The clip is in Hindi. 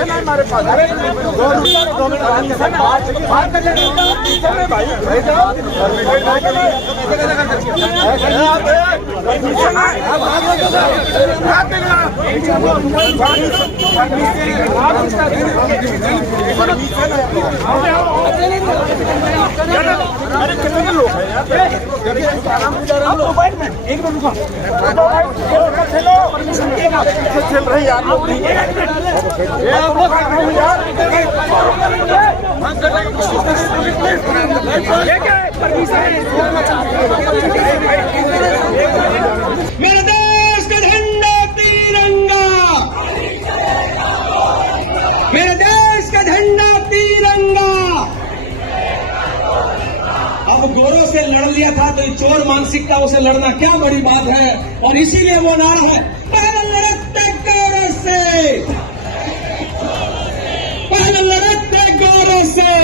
परमिशन है हमारे पास। अरे 2 मिनट बात कर लेंगे भाई। अरे कितने लोग हैं यहाँ पे? एक मिनट रुको, चल रही यार लोग नहीं मेरे देश का झंडा तिरंगा, मेरे देश का झंडा तिरंगा। अब गोरों से लड़ लिया था तो चोर मानसिकताओं से लड़ना क्या बड़ी बात है। और इसीलिए वो नारा है, पहले लड़ते गौरव से, पहले लड़ते गौरव से।